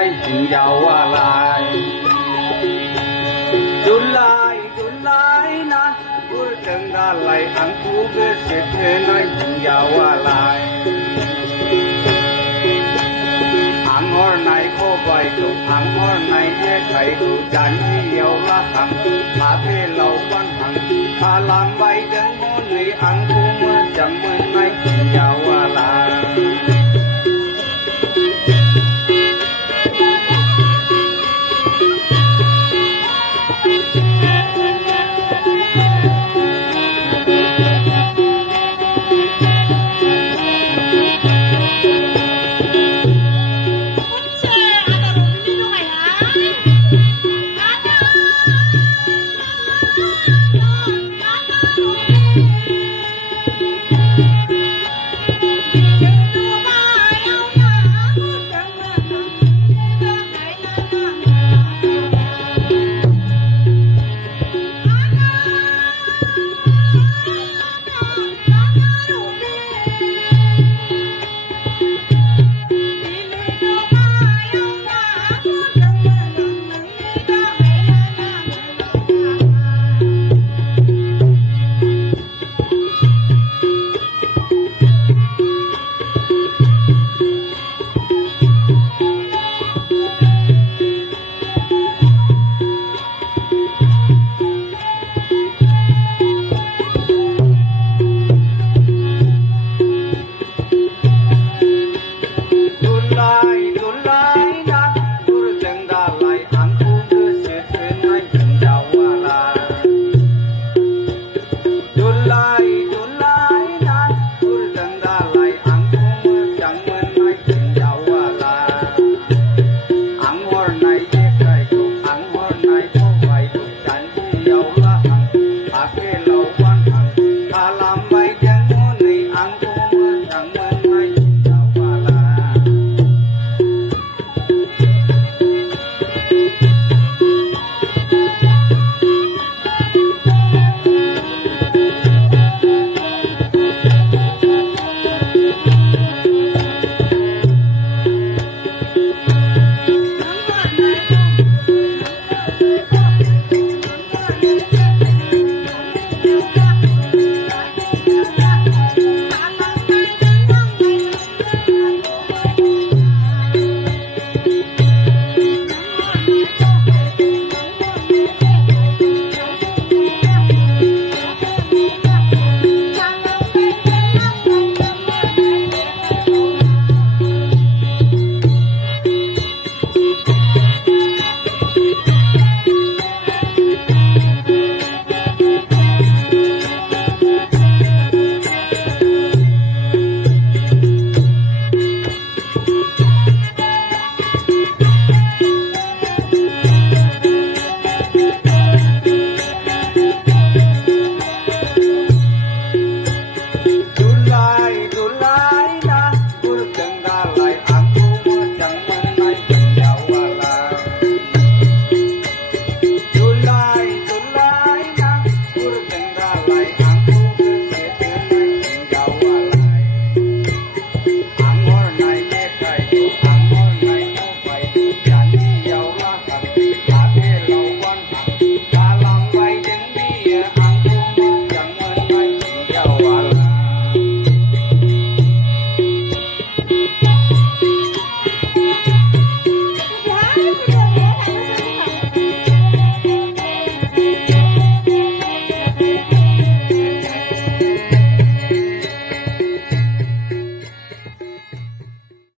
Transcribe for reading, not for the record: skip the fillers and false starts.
nay tình giàu lại đun lại na vui đừng ra lại ăn cú cái sẽ thế nay tình giàu lại ăn ngon này có vài chục ăn ngon này nghe thấy đủ chán nhiều là thằng mà thế lâu quan thằng mà làm vậy đừng ngon này ăn cú mà chẳng mừng nay tình giàu lại Bye.